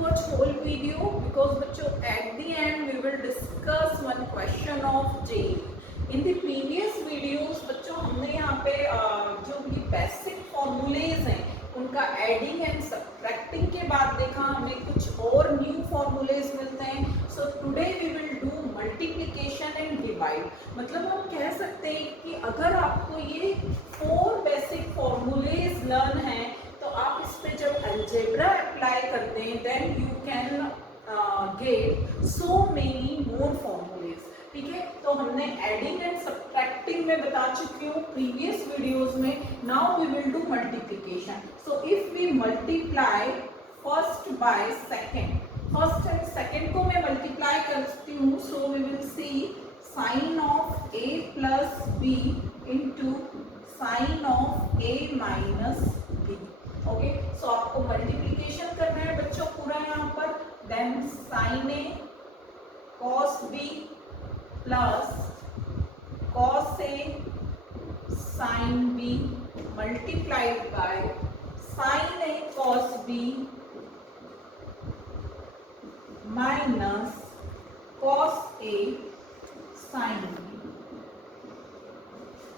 watch whole video because बच्चों at the end we will discuss one question of JEE. In the previous videos बच्चों हमने यहाँ पे जो भी बेसिक फॉर्मूलेज हैं उनका एडिंग एंड सब्ट्रैक्टिंग के बाद देखा हमें कुछ और न्यू फॉर्मूलेज मिलते हैं. So today we will do multiplication and divide. मतलब हम कह सकते हैं कि अगर आपको ये 4 बेसिक फॉर्मूलेज लर्न हैं तो आप इस पे जब अलजेब्रा अप्लाई करते हैं then you can get so many more formulas. ठीक है, तो हमने एडिंग एंड सब्ट्रैक्टिंग में बता चुकी हूँ प्रीवियस वीडियोस में. Now we will do multiplication. So if we multiply first by second, first and second को मैं मल्टीप्लाई करती हूँ. So we will see sine of a plus B into sine of a minus B. Okay, so आपको multiplication करना है बच्चों पूरा यहाँ पर. Then sine A cos B plus cos A sine B multiplied by sine A cos B minus cos A sine B.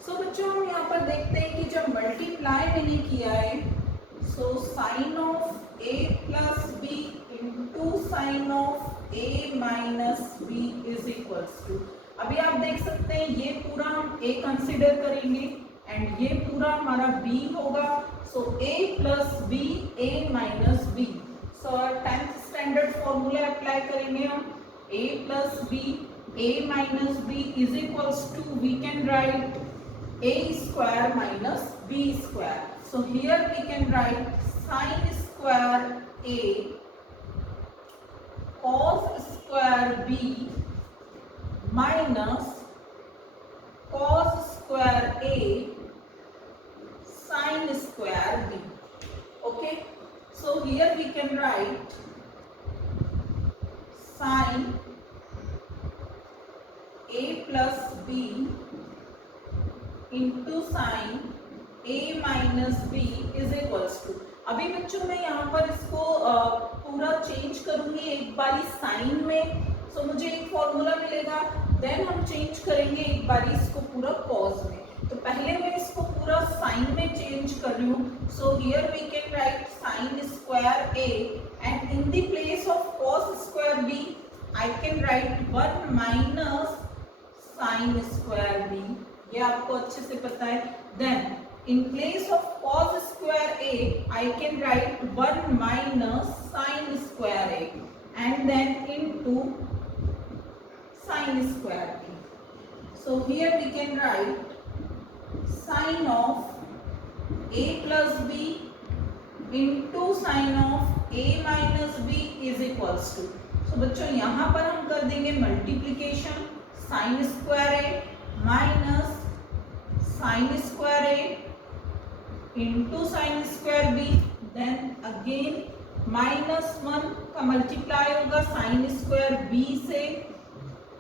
सो बच्चों हम यहाँ पर देखते हैं कि जब मल्टीप्लाई मैंने किया है so sine of a plus B into sine of a minus b is equals to. अभी आप देख सकते हैं ये पूरा हम a कंसिडर करेंगे एंड ये पूरा हमारा b होगा. So a plus b a minus B. So 10th standard formula apply करेंगे हम. a plus b a minus b is equals to we can write a square minus b square. So here we can write sin square a cos square b minus cos square a sin square b. Okay, so here we can write sin a plus b into sine a minus b is equals to. अभी बच्चों मैं यहाँ पर इसको पूरा change करूंगी एक बारी साइन में. सो मुझे एक फॉर्मूला मिलेगा. देन हम चेंज करेंगे एक बारी इसको पूरा कॉस में. तो पहले मैं इसको पूरा साइन में चेंज कर रही हूँ. So here we can write sine square a and in the place of cos square b I can write 1 minus sine square b. ये आपको अच्छे से पता है. Then in place of cos square a I can write 1 minus sine square a and then into sine square b. So here we can write sine of a plus B into sine of a minus b is equals to. So बच्चों यहाँ पर हम कर देंगे multiplication. Sine square A minus sine square A into sine square B. Then again minus 1 का multiply होगा sine square B से.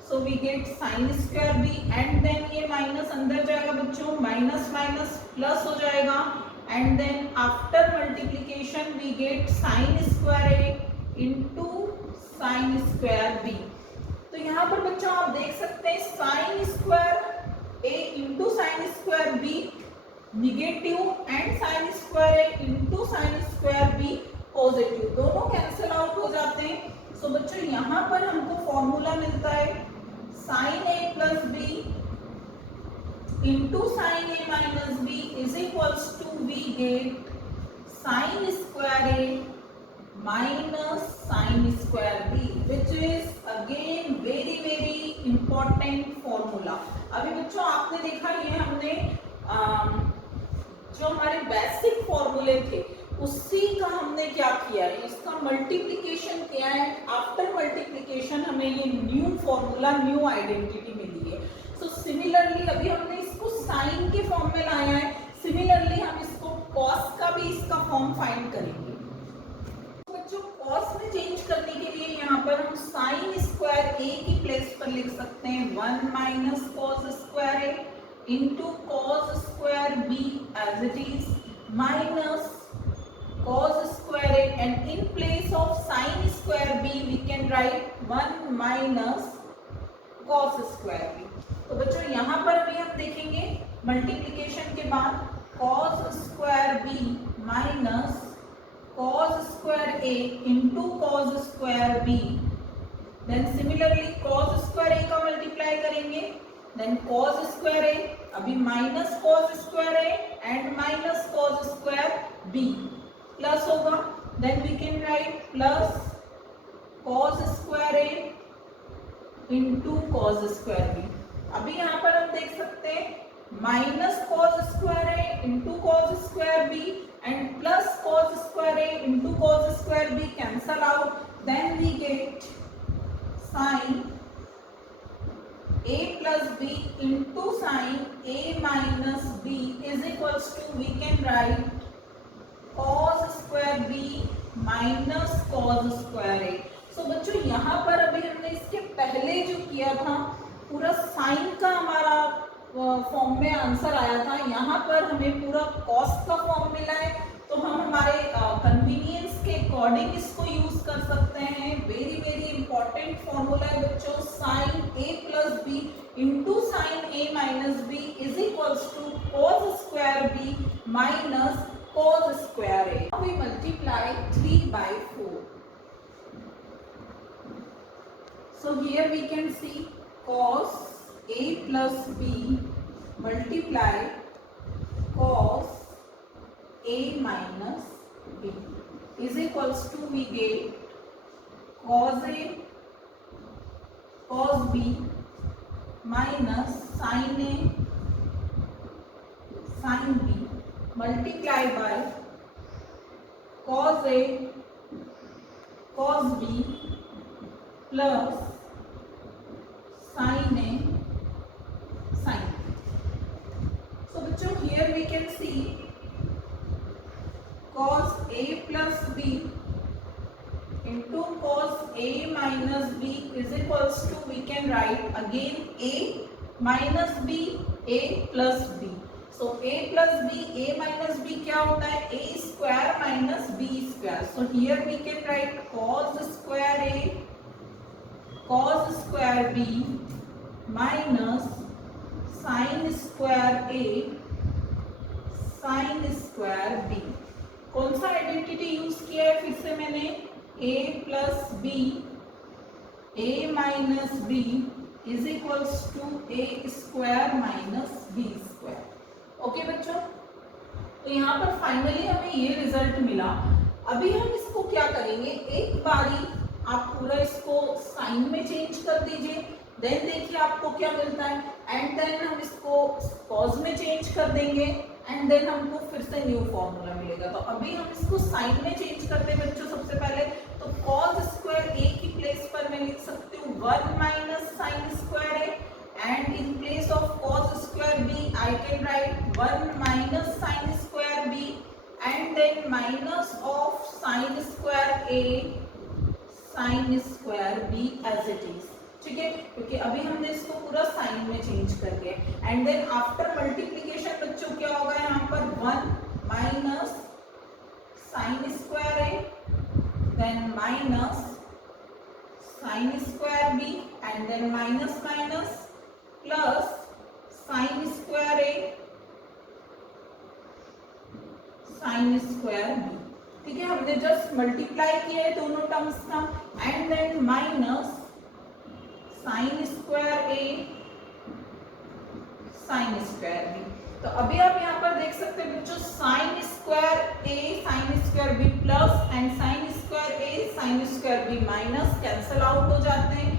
So we get sine square B and then ये माइनस अंदर जाएगा बच्चों. माइनस माइनस प्लस हो जाएगा and then after multiplication we get sine square A into sine square B. तो यहाँ पर बच्चों आप देख सकते हैं sine square a into sine square b negative and sine square A into sine square b positive. दोनों कैंसिल आउट हो जाते हैं. सो बच्चों यहाँ पर हमको फॉर्मूला मिलता है sine a plus B into sine a minus b is equals to we get sine square a minus sin square b which is again very important formula. अभी बच्चों आपने देखा ये हमने जो हमारे बेसिक फॉर्मूले थे उसी का हमने क्या किया है, इसका मल्टीप्लिकेशन किया है. आफ्टर मल्टीप्लिकेशन हमें ये न्यू फॉर्मूला न्यू आइडेंटिटी मिली है. सो सिमिलरली अभी हमने इसको साइन के फॉर्म में लाया है. सिमिलरली हम इसको कॉस का भी इसका फॉर्म फाइंड करेंगे. कॉस में चेंज करने के लिए यहाँ पर हम साइन स्क्वायर ए की प्लेस पर लिख सकते हैं 1 minus cos square A into cos square b as it is minus cos square a, and in place of sin square b we can write 1 minus cos square b. तो बच्चों यहाँ पर अभी हम देखेंगे मल्टीप्लिकेशन के बाद cos square b minus cos square a into cos square b. Then similarly cos square a का मल्टीप्लाई करेंगे, then cos square a, अभी minus cos square a and minus cos square b plus होगा, then we can write plus cos square a into cos square b. अभी यहाँ पर हम देख सकते हैं minus cos square a into cos square b and plus cos square a into cos square b cancel out, then we get sin a plus b into sin a minus b is equals to, we can write cos square b minus cos square a. So बच्चों यहाँ पर अभी हमने इसके पहले जो किया था पूरा साइन का हमारा फॉर्म में आंसर आया था, यहाँ पर हमें पूरा cos का फॉर्म मिला है, तो हम हमारे कन्वीनियंस के अकॉर्डिंग इसको यूज कर सकते हैं. वेरी वेरी इंपॉर्टेंट फॉर्मूला है बच्चों, sine a plus B into sine a minus b is equals to cos square b minus cos square a. Now we multiply 3 by 4. So here we can see cos a plus b multiply cos a minus b is equals to, we get cos a cos b minus sin a sin b multiply by cos a cos b plus sin a sin b. So बच्चों here we can see cos a plus b into cos a minus b is equals to, we can write again a minus b a plus b. So a plus b a minus b क्या होता है, a square minus b square. So here we can write cos square a cos square b minus sin square a sin square b. कौन सा identity use किया है, फिर से मैंने a plus b a minus b is equals to a square minus b square. Okay बच्चों, तो यहाँ पर फाइनली हमें ये रिजल्ट मिला. अभी हम इसको क्या करेंगे, एक बारी आप पूरा इसको साइन में चेंज कर दीजिए, देन देखिए आपको क्या मिलता है, एंड देन हम इसको कॉस में चेंज कर देंगे एंड देन हमको फिर से न्यू फॉर्मूला मिलेगा. तो अभी हम इसको साइन में चेंज करते हैं बच्चों. सबसे पहले तो cos स्क्वायर a की प्लेस पर मैं लिख सकती हूँ 1 minus sine square a and in place of cos square b I can write 1 minus sine square b and then minus of sine square a sine square b as it is. ठीक है, क्योंकि अभी हमने इसको पूरा sign में change कर दिया एंड देन आफ्टर मल्टीप्लिकेशन बच्चों क्या होगा, यहाँ पर 1 minus sine square a then minus sine square b and then minus minus plus sine square a sine square b. ठीक है, हमने जस्ट मल्टीप्लाई किया है दोनों टर्म्स का and then minus sine square a sine square b. तो अभी आप यहाँ पर देख सकते हैं बच्चों sine square a sine square b plus and sine square a sine square b minus cancel out हो जाते हैं.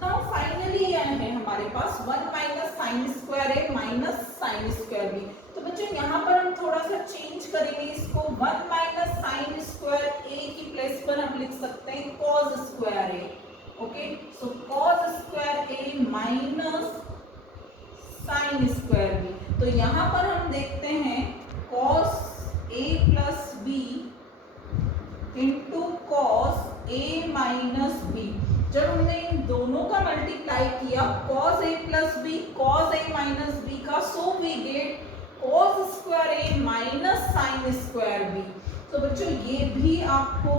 नाउ फाइनली ये है हमारे पास 1 minus sine square a minus sine square b. तो बच्चों यहाँ पर हम थोड़ा सा चेंज करेंगे इसको, 1 माइनस साइन स्क्वायर a की प्लेस पर हम लिख सकते हैं cos square a. Okay, so cos square a minus sine square b. तो यहाँ पर हम देखते हैं cos a plus b into cos a minus b. जब हमने इन दोनों का मल्टीप्लाई किया cos a plus b cos a minus b का, so we get cos square a minus sine square b. तो बच्चों ये भी आपको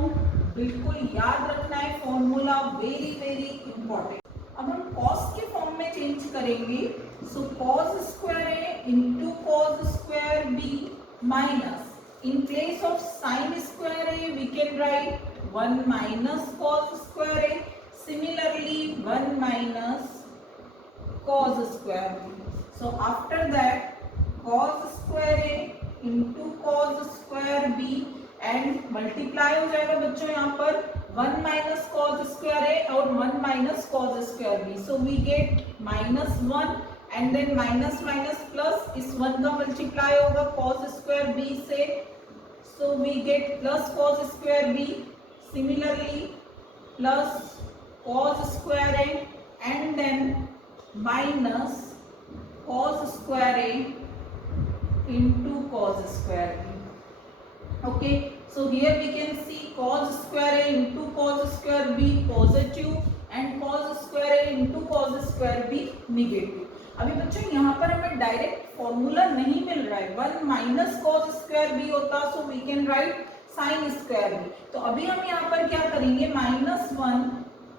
बिल्कुल याद रखना है फॉर्मूला, वेरी वेरी इंपॉर्टेंट। अब हम कॉस के फॉर्म में चेंज करेंगे। So cos square A into cos square b minus, in place of sin square a we can write 1 minus cos square a, similarly 1 minus cos square b. So after that cos square a into cos square b and multiply हो जाएगा बच्चों यहाँ पर 1 minus cos square a और 1 minus cos square b. So we get minus 1 and then minus minus plus, इस 1 का multiply होगा cos square b से, so we get plus cos square b, similarly plus cos square a and then minus cos square a into cos square b. Okay, so here we can see cos square a into cos square b positive and cos square a into cos square b negative. अभी बच्चों यहाँ पर हमें direct formula नहीं मिल रहा है, 1 minus cos square b होता, so we can write sine square B. तो अभी हम यहाँ पर क्या करेंगे, minus 1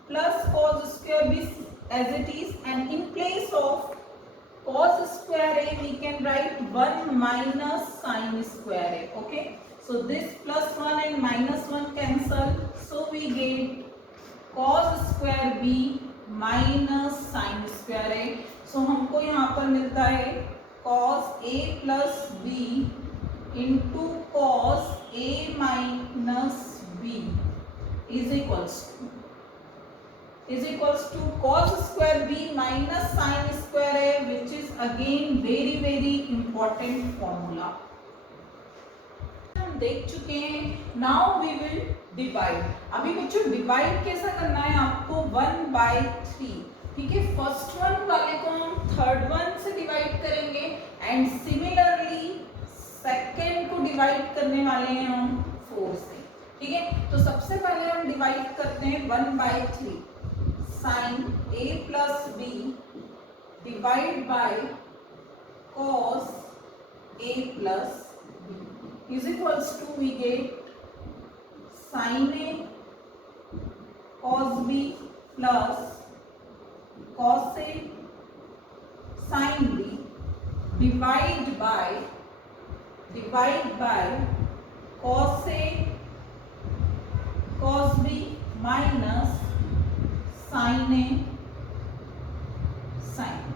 plus cos square b as it is and in place of cos square a we can write 1 minus sin square a. Okay, so this plus 1 and minus 1 cancel, so we get cos square b minus sin square a. So हमको यहाँ पर मिलता है cos a plus b into cos a minus b is equals to cos square b minus sin square a, which is again very very important formula. हम देख चुके हैं, now we will divide. अभी बच्चों डिवाइड कैसा करना है आपको, 1/3, ठीक है। फर्स्ट वन वाले को हम थर्ड वन से डिवाइड करेंगे एंड सिमिलरली सेकेंड को डिवाइड करने वाले हैं हम 4 से, ठीक है। तो सबसे पहले हम डिवाइड करते हैं 1/3 sin a plus b divide by cos a plus b is equals to, we get sin a cos b plus cos a sin b divide by cos a cos b minus sin a sin b।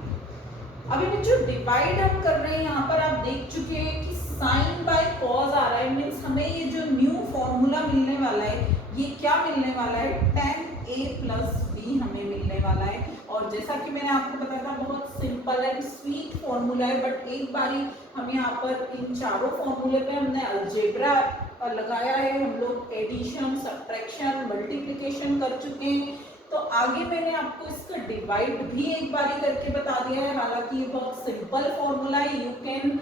अभी बच्चों divide हम कर रहे हैं, यहाँ पर आप देख चुके हैं कि sin बाय cos आ रहा है, मीन्स हमें ये जो न्यू फॉर्मूला मिलने वाला है, ये क्या मिलने वाला है, tan a plus b हमें मिलने वाला है। और जैसा कि मैंने आपको बताया था, बहुत सिंपल एंड स्वीट फॉर्मूला है, बट एक बारी हम यहाँ पर इन चारों फॉर्मूले पे हमने अलजेब्रा लगाया है, हम लोग एडिशन, सब्ट्रैक्शन, मल्टीप्लिकेशन कर चुके हैं। तो आगे मैंने आपको इसका डिवाइड भी एक बारी करके बता दिया है, हालांकि ये बहुत सिंपल फॉर्मूला है, you can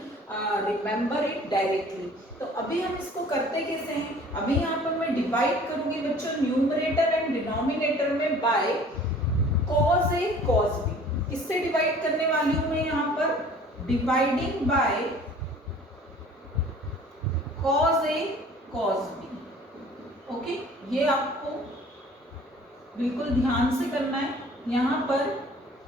remember it directly. तो अभी हम इसको करते कैसे हैं, अभी यहाँ पर मैं डिवाइड करूंगी बच्चों न्यूमरेटर एंड डिनोमिनेटर में by cos a cos b। किससे डिवाइड करने वाली हूं मैं यहाँ पर, dividing by cos a cos b। Okay, ये आपको बिल्कुल ध्यान से करना है। यहाँ पर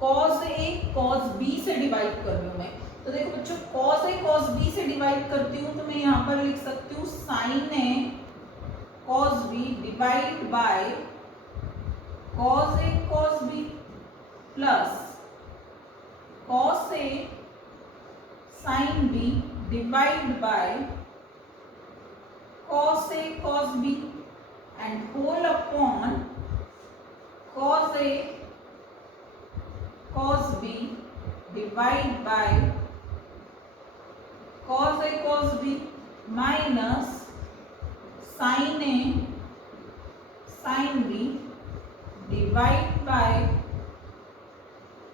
cos a cos b से डिवाइड कर रही हूँ मैं, तो देखो बच्चों cos a cos b से डिवाइड करती हूँ तो मैं यहाँ पर लिख सकती हूँ sin a cos b divide bye cos a cos b plus cos a sin b divide bye cos a cos b and whole upon cos a cos b divide by cos a cos b minus sin a sin b divide by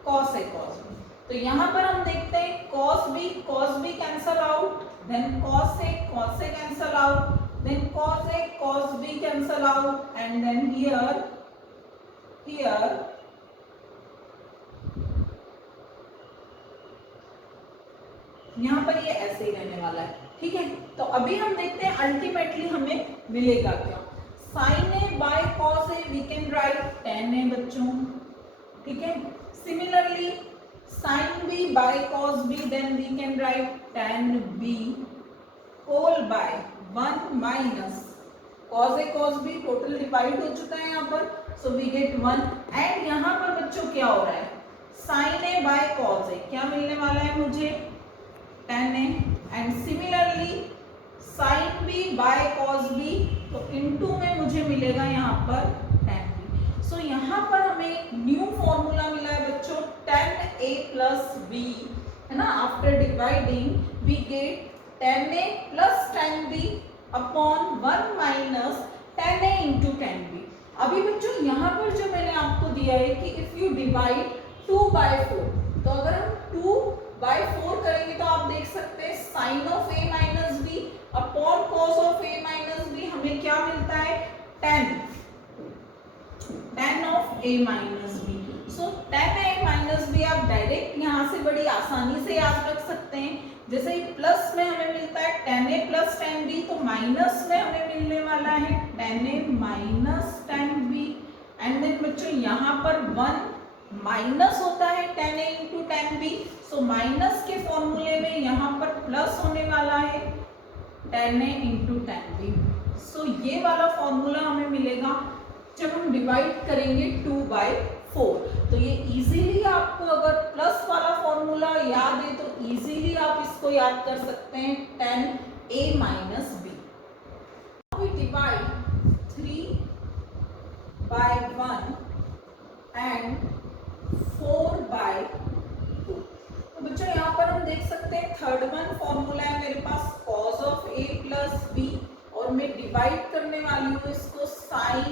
cos a cos b। तो यहाँ पर हम देखते हैं cos b cancel out, then cos a cancel out, then cos a cos b cancel out, and then here यहाँ पर ये ऐसे ही रहने वाला है, ठीक है, तो अभी हम देखते हैं अल्टीमेटली हमें मिलेगा क्या। Sine a by cos a we can write tan a बच्चों, ठीक है। Similarly sine b by cos b then we can write tan b whole by 1 minus cos a cos b, total divide हो चुका है यहाँ पर, सो we get 1। And यहाँ पर बच्चों क्या हो रहा है, sine a by cos a क्या मिलने वाला है मुझे, tan a. And similarly sine b by cos b, तो इनटू में मुझे मिलेगा यहाँ पर tan बी। सो यहाँ पर हमें एक न्यू फॉर्मूला मिला है बच्चों, tan a प्लस बी, है ना। After dividing we get tan a plus tan b upon 1 minus tan a into tan b। अभी बच्चों यहाँ पर जो मैंने आपको दिया है कि इफ यू डिवाइड 2/4, तो अगर हम 2/4 करेंगे तो आप देख सकते हैं sine of a minus b upon cos of a minus b, हमें क्या मिलता है, tan of a minus B. So tan a minus b आप डायरेक्ट यहाँ से बड़ी आसानी से याद रख सकते हैं। जैसे ही प्लस में हमें मिलता है tan a plus tan b, तो माइनस में हमें मिलने वाला है tan a minus tan b। And then बच्चों यहाँ पर 1 माइनस होता है tan a into tan b, so minus के फॉर्मूले में यहाँ पर प्लस होने वाला है tan a into tan b। सो ये वाला फॉर्मूला हमें मिलेगा जब हम डिवाइड करेंगे 2/4। तो ये इजीली आपको अगर प्लस वाला फॉर्मूला याद है तो इजीली आप इसको याद कर सकते हैं, tan a minus b। We divide 3/1 and 4/2। तो बच्चों यहाँ पर हम देख सकते हैं थर्ड वन फॉर्मूला है मेरे पास cos of a plus b, और मैं डिवाइड करने वाली हूँ इसको sin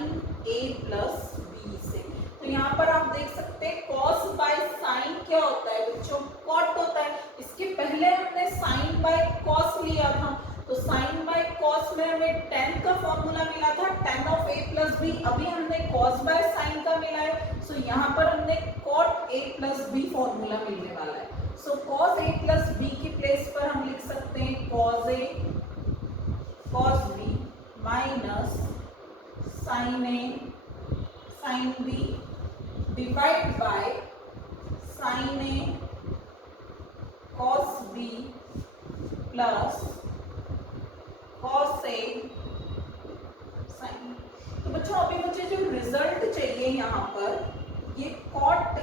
a प्लस b से। तो यहाँ पर आप देख सकते हैं cos बाय sin क्या होता है बच्चों, cot होता है। इसके पहले हमने sin बाय cos लिया था, तो sin बाय cos में हमें tan का फॉर्मूला मिला था tan of a plus b, अभी हमने cos बाय sin का मिला है, सो यहाँ पर हमने cot a plus b formula मिलने वाला है। सो cos a प्लस b की प्लेस पर हम लिख सकते हैं cos a cos b minus sin a sin b divide by sin a cos b plus cos a sin। तो बच्चों अभी मुझे जो रिजल्ट चाहिए यहाँ पर, ये cot a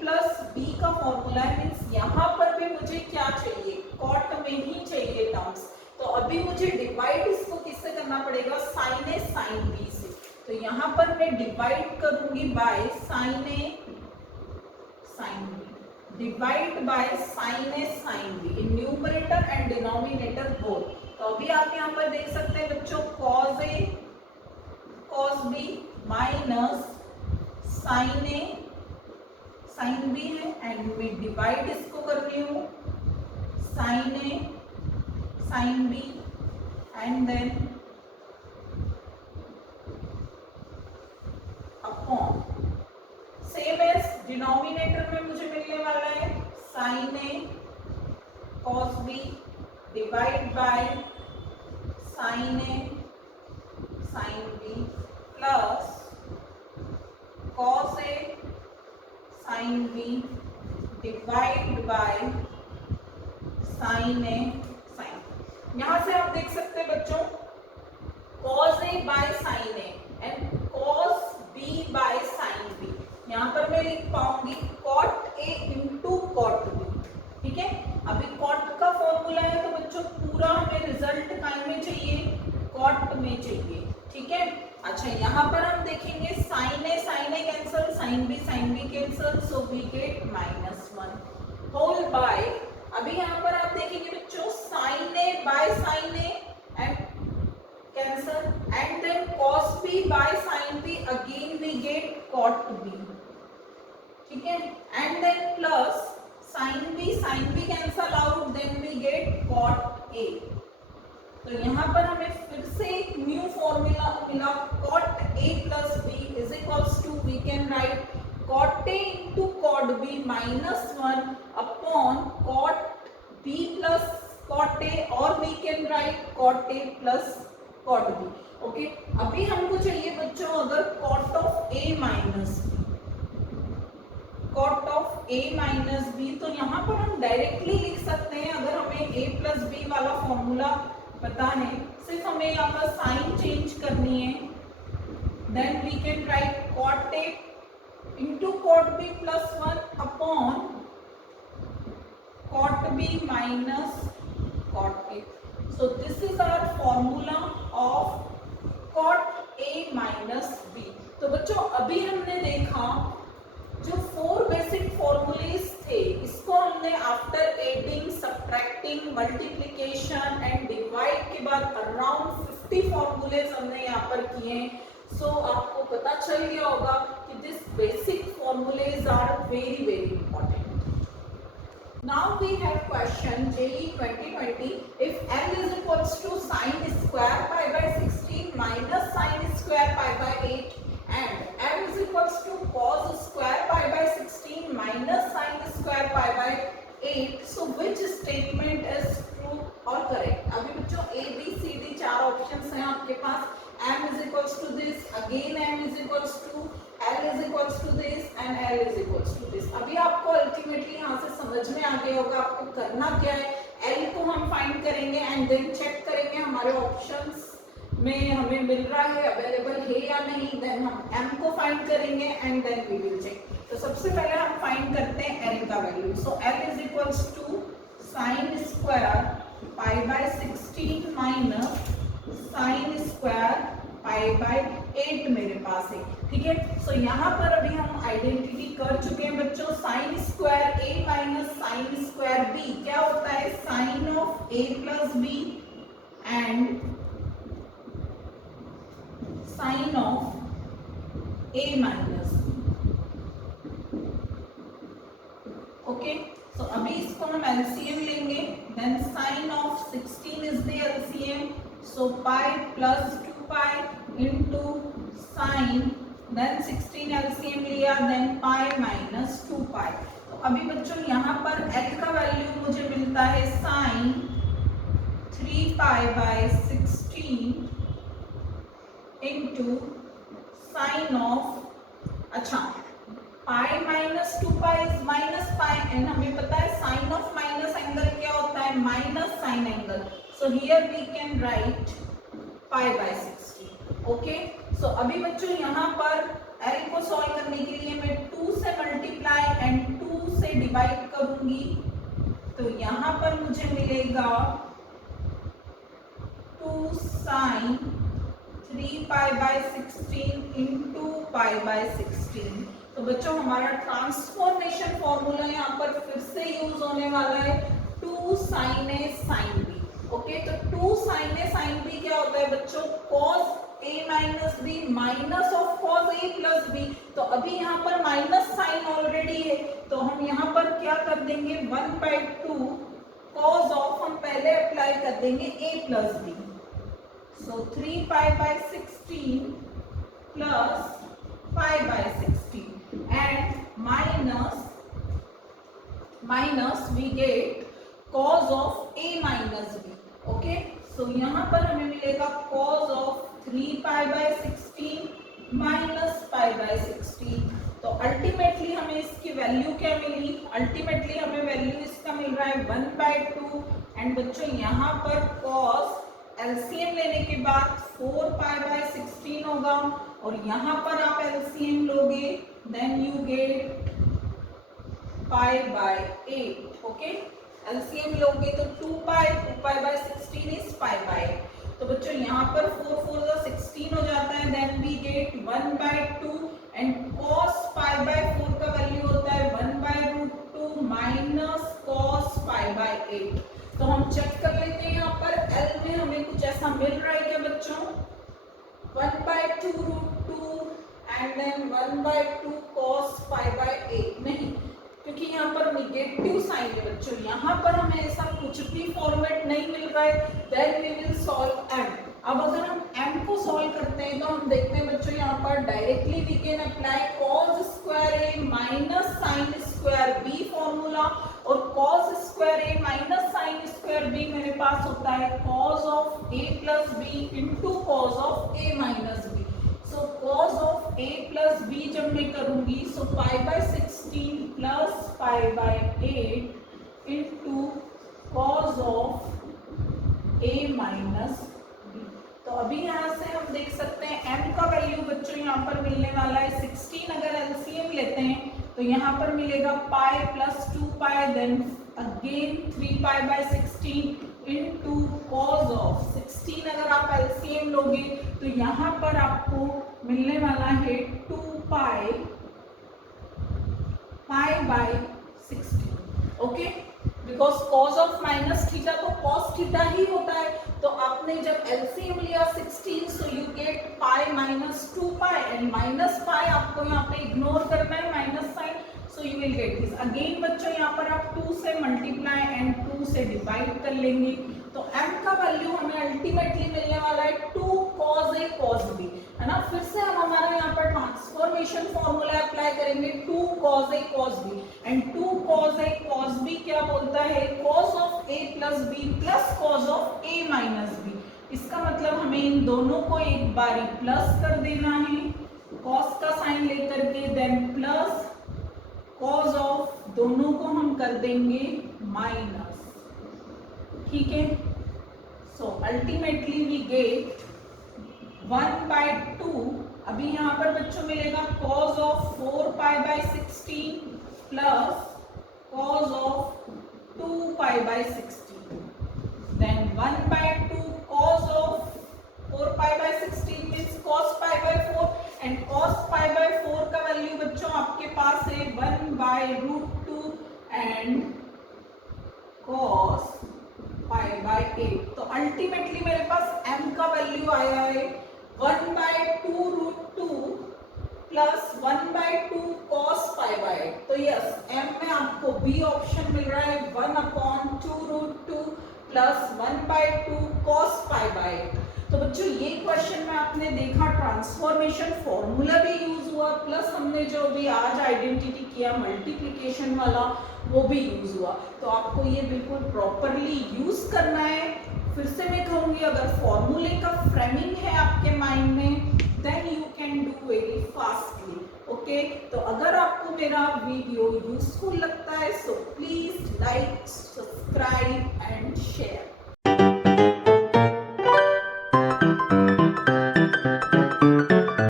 प्लस b का फॉर्मूला है, मीन्स यहाँ पर भी मुझे क्या चाहिए, cot में ही चाहिए टर्म्स। तो अभी मुझे डिवाइड इसको किससे करना पड़ेगा, sin a sin b से। तो यहाँ पर मैं डिवाइड करूंगी by sin a sin b, divide by sin a sin b in numerator and denominator both. तो अभी आप यहाँ पर देख सकते हैं बच्चों cos a cos b minus sin a sin b है, एंड मैं डिवाइड इसको कर रही हूँ sin a sin b and then upon same as denominator में मुझे मिलने वाला है sin a cos b divide by sin a sin b plus cos a sin b divide by sin a sin। यहाँ से आप देख सकते हैं बच्चों cos a by sin a and cos b by sin b। यहाँ पर मैं लिख पाऊंगी cot a into cot b, ठीक है। अभी cot का फॉर्मूला है, तो बच्चों पूरा हमें रिजल्ट काय में चाहिए, cot में चाहिए, ठीक है। अच्छा यहाँ पर हम देखेंगे sin a cancel, sin b cancel, so we get -1 whole by. अभी यहाँ पर आप देखेंगे बच्चों sin a by sin a and cancel, and then cos b by sin b, again we get cot b, ठीक है। And then plus sin b cancel out, then we get cot a। तो यहाँ पर हमें फिर से एक new formula मिला cot a plus b is equals to, we can write cot a into cot b -1 upon cot b plus cot a और we can write cot A plus cot B। Okay, अभी हमको चाहिए बच्चों अगर cot of A minus cot of A minus B, तो यहाँ पर हम डायरेक्टली लिख सकते हैं। अगर हमें A प्लस बी वाला फॉर्मूला पता है, सिर्फ हमें यहाँ पर साइन चेंज करनी है, then we can write cot A into cot B plus 1 upon cot B minus cot A। So this is our formula of cot A minus B। तो बच्चों अभी हमने देखा जो 4 बेसिक फॉर्मूलेज थे, इसको हमने after adding, subtracting, multiplication and divide के बाद अराउंड 50 फॉर्मूलेज हमने यहाँ पर किए हैं। सो आपको पता चल गया होगा कि this basic formulas are very very important. Now we have question JEE 2020, if L is equals to sin square pi by 16 minus sin square pi by 8 and M is equals to cos square pi by 16 minus sin square pi by 8, so which statement is true or correct? अभी बच्चों A B C D 4 options हैं आपके पास। M is equals to this, again M is equals to, L is equals to this and L is equals to this। अभी आपको ultimately यहाँ से समझ में आ गया होगा आपको करना क्या है। L को हम फाइंड करेंगे एंड देन चेक करेंगे हमारे ऑप्शंस में हमें मिल रहा है, अवेलेबल है या नहीं। देन हम M को फाइंड करेंगे and then we will check. तो सबसे पहले हम फाइंड करते हैं L का value. So L is equals to sine square pi by 16 minus sine square pi by 8 मेरे पास है, ठीक है। सो यहाँ पर अभी हम आइडेंटिटी कर चुके हैं बच्चों। Sine square A minus sine square B क्या होता है, sine of A plus B and sine of A minus B। Okay, so अभी इसको हम एलसीएम लेंगे। Then sine of 16 is the LCM, so pi plus 2 pi into sine, then 16 LCM लिया, then pi minus 2 pi. तो अभी बच्चों यहाँ पर L का वैल्यू मुझे मिलता है sine 3 pi by 16 into sine of, अच्छा pi minus 2 pi is minus pi and हमें पता है साइन ऑफ माइनस एंगल क्या होता है, minus sine angle. So here we can write pi by 16। Okay, so अभी बच्चों यहाँ पर L को सॉल्व करने के लिए मैं 2 से मल्टीप्लाई एंड 2 से डिवाइड करूंगी। तो यहाँ पर मुझे मिलेगा 2 sine 3 pi by 16 into pi by 16। तो बच्चों हमारा ट्रांसफॉर्मेशन फॉर्मूला यहाँ पर फिर से यूज होने वाला है, 2 साइन ए साइन बी। ओके, तो 2 साइन ए साइन बी क्या होता है बच्चों, cos a minus b minus of cos a plus b. तो अभी यहाँ पर माइनस साइन ऑलरेडी है, तो हम यहाँ पर क्या कर देंगे, 1/2 cos ऑफ हम पहले अप्लाई कर देंगे a plus b. So 3 pi by 16 plus pi by 16 and minus we get cos of a minus b। Okay, so यहाँ पर हमें मिलेगा cos of 3 pi by 16 minus pi by 16। तो अल्टीमेटली हमें इसकी वैल्यू क्या मिली, अल्टीमेटली हमें वैल्यू इसका मिल रहा है 1/2 एंड बच्चों यहाँ पर cos एलसीएम लेने के बाद 4 पाई बाय 16 होगा और यहाँ पर आप एलसीएम लोगे then you get pi by 8। Okay, LCM लोगे तो 2 pi by 16 is pi by 8। तो बच्चों यहाँ पर 4 4 16 हो जाता है, then we get 1/2 and cos pi by 4 का वैल्यू होता है 1/√2 माइनस cos पाई बाय 8। तो हम चेक कर लेते हैं यहाँ पर L में हमें कुछ ऐसा मिल रहा है क्या बच्चों, 1/2√2 and then 1/2 cos pi by 8 नहीं, क्योंकि यहाँ पर निगेटिव साइन है बच्चों। यहाँ पर हमें ऐसा कुछ भी फॉर्मेट नहीं मिल रहा है, then we will solve M। अब अगर हम M को सॉल्व करते हैं तो हम देखते हैं बच्चों यहाँ पर directly we can apply cos square A minus sine square B formula, और cos square A minus sine square B मेरे पास होता है cos of a plus B into cos of a minus B. So cos of a plus B जब मैं करूंगी so π/16 plus π/8 into cos of a minus B. तो अभी यहाँ से हम देख सकते हैं m का वैल्यू बच्चों यहाँ पर मिलने वाला है 16। अगर एलसीएम लेते हैं तो यहाँ पर मिलेगा pi plus 2π then again 3π/16 into cos of 16। अगर आप एलसीएम लोगे तो यहाँ पर आपको मिलने वाला है 2π/16। Okay, because cos of minus theta तो कॉस थीटा ही होता है। तो आपने जब एलसीएम लिया 16 so you get pi minus 2π and minus pi आपको यहाँ पे इग्नोर करना है minus sine, so you will get this. Again बच्चों यहाँ पर आप 2 से मल्टीप्लाई एंड 2 से डिवाइड कर लेंगे तो m का वैल्यू हमें अल्टीमेटली मिलने वाला है 2 cos a cos b, है ना। फिर से हम हमारा यहाँ पर ट्रांसफॉर्मेशन फॉर्मूला अप्लाई करेंगे 2 cos a cos b and 2 cos a cos b क्या बोलता है cos of a plus b plus cos of a minus b। इसका मतलब हमें इन दोनों को एक बारी प्लस कर देना है cos का साइन लेकर के, देन प्लस cos ऑफ दोनों को हम कर देंगे माइनस, ठीक है। So ultimately we get 1/2। अभी यहाँ पर बच्चों मिलेगा cos of 4π/16 plus cos of 2π/16 then 1/2 cos of 4π/16 means cos π/4 and cos π/4 का वैल्यू बच्चों आपके पास है 1/√2 एंड cos π/8। तो अल्टीमेटली मेरे पास m का वैल्यू आया है 1/2√2 प्लस 1/2 cos π/8। तो यस m में आपको बी ऑप्शन मिल रहा है 1/2√2 प्लस 1/2 cos π/8। तो बच्चों ये क्वेश्चन में आपने देखा ट्रांसफॉर्मेशन फॉर्मूला भी यूज हुआ प्लस हमने जो भी आज आइडेंटिटी किया मल्टीप्लिकेशन वाला वो भी यूज हुआ। तो आपको ये बिल्कुल प्रॉपरली यूज करना है। फिर से मैं कहूँगी अगर फॉर्मूले का फ्रेमिंग है आपके माइंड में then you can do very fastly. Okay, तो अगर आपको मेरा वीडियो यूजफुल लगता है so please like, subscribe and share.